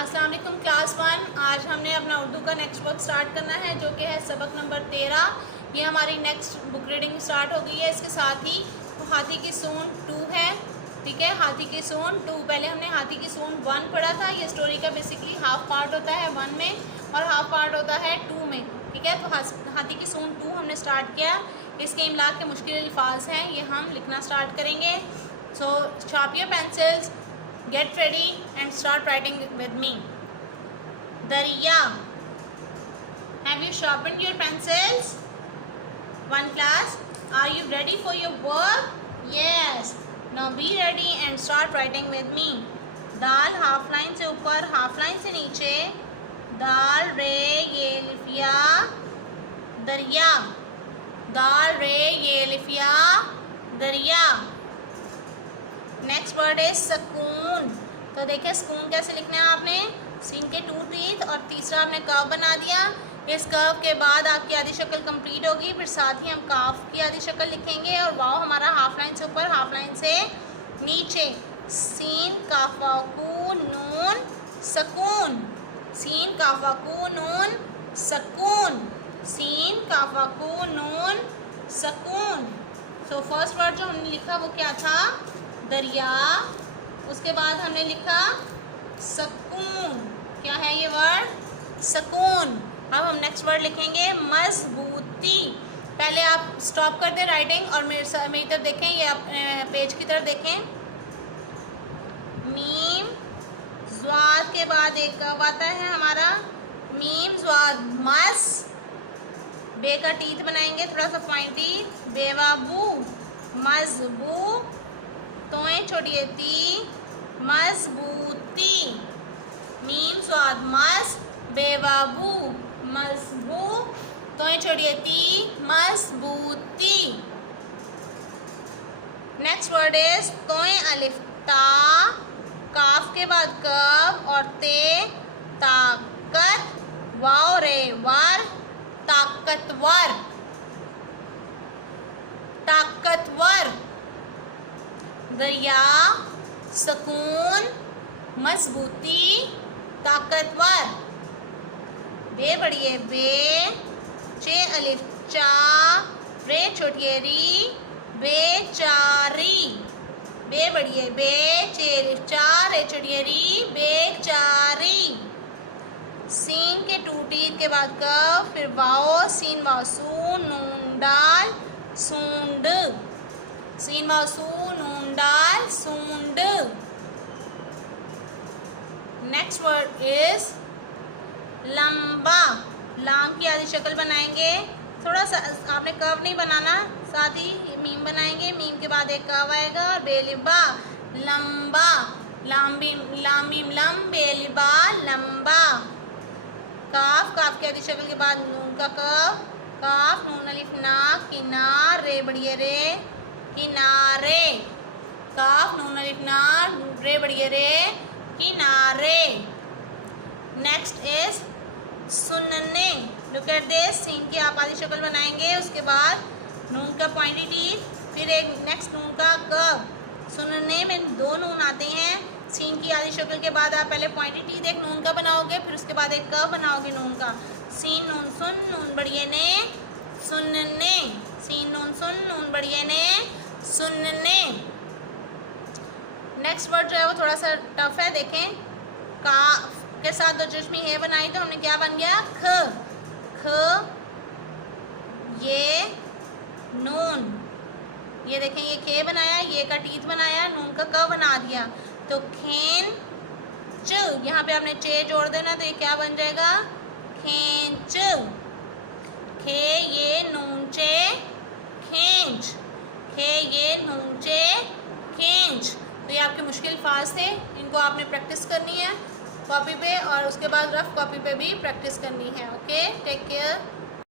अस्सलाम वालेकुम क्लास 1। आज हमने अपना उर्दू का नेक्स्ट वर्क स्टार्ट करना है जो कि है सबक नंबर 13। ये हमारी नेक्स्ट बुक रीडिंग स्टार्ट हो गई है। इसके साथ ही हाथी की सूंड 2 है, ठीक है। हाथी की सूंड 2, पहले हमने हाथी की सूंड 1 पढ़ा था। ये स्टोरी का बेसिकली हाफ पार्ट होता है 1 में और हाफ पार्ट होता है 2 में, ठीक है। तो हाथी की सूंड 2 हमने स्टार्ट किया। इसके इमला के मुश्किल अल्फाज हैं, ये हम लिखना स्टार्ट करेंगे। So sharp your pencils, get ready and start writing with me. Dariya. Have you sharpened your pencils? One class. Are you ready for your work? Yes. Now be ready and start writing with me. Dal half line से ऊपर, half line से नीचे। दाल रे ये लिफिया दरिया। दाल रे ये लिफिया दरिया। नेक्स्ट वर्ड है सकून। तो देखिए सकून कैसे लिखना है आपने, सीन के 2 टीथ और तीसरा आपने कर्व बना दिया। इस कर्व के बाद आपकी आधी शक्ल कंप्लीट होगी, फिर साथ ही हम काफ की आधी शक्ल लिखेंगे और वाव हमारा हाफ लाइन से ऊपर, हाफ लाइन से नीचे। सीन काफाकू नून सकून। सीन काफाकू नून सकून। सीन काफाकू नून सकून। तो फर्स्ट वर्ड जो हमने लिखा वो क्या था, दरिया। उसके बाद हमने लिखा सकून। क्या है ये वर्ड, सकून। अब हम नेक्स्ट वर्ड लिखेंगे मजबूती। पहले आप स्टॉप कर दें राइटिंग और मेरी तरफ देखें, ये आप पेज की तरफ देखें। मीम ज़्वाद के बाद एक कब आता है हमारा, मीम ज़्वाद मस। बे का टीथ बनाएंगे थोड़ा सा पॉइंटी, बेवाबू मजबू। तोएं छोड़िए ती मजबूती। मीम स्वाद मस, बेबाबू मजबू। तोएं छोड़िए ती मजबूती। नेक्स्ट वर्ड इज तोएं अलिफ ता, काफ के बाद कब और ते ताकत। वाव रे वर ताकतवर। ताकतवर। दरिया सकून मजबूती ताकतवर। बे बड़िए बे, चे अलिफ चा, रे छोटिए री बेचारी। बे बड़िए बे, चे अलिफ चा, रे छोटिए री बेचारी। सीन के 2 टीथ के बाद कब, फिर वाओ, सीन वाओ सू, नून डाल सूंड। सीन वाओ सू, नून डाल सूंड। नेक्स्ट वर्ड इज लंबा। लाम की आधी शक्ल बनाएंगे, थोड़ा सा आपने कर्व नहीं बनाना, साथ ही मीम बनाएंगे। मीम के बाद एक कर्व आएगा और बेलिबा लंबा। लाम मीम लम बेलिबा लंबा। काफ, काफ की आधी शक्ल के बाद नून का कर्व, काफ नून अलिफ ना, किनार रे बड़िए रे किनारे। काफ नून अलिफ ना, रे बड़िए रे किनारे। नेक्स्ट इज सुनने। Look at this. सीन की आप आधी शक्ल बनाएंगे, उसके बाद नून का पॉइंटी टीथ, फिर एक नेक्स्ट नून का कर्व। सुनने में 2 नून आते हैं। सीन की आधी शक्ल के बाद आप पहले पॉइंटी टीथ एक नून का बनाओगे, फिर उसके बाद एक कर्व बनाओगे नून का। सीन नून सुन, नून बड़िए ने सुनने। सीन नून सुन, नून बड़िए ने सुनने। नेक्स्ट वर्ड जो है वो थोड़ा सा टफ है, देखें। काफ के साथ 2 चश्मी है बनाई तो हमने क्या बन गया, ख। ख ये नून, ये देखें ये खे बनाया, ये का टीथ बनाया, नून का क बना दिया। तो खेन च, यहाँ पे आपने चे जोड़ देना तो ये क्या बन जाएगा, खेंच। खे ये नून चे खेंच। खे ये नून चे खेंच। तो ये आपके मुश्किल अल्फाज थे, इनको आपने प्रैक्टिस करनी है कॉपी पे और उसके बाद रफ कॉपी पे भी प्रैक्टिस करनी है। Okay, take care.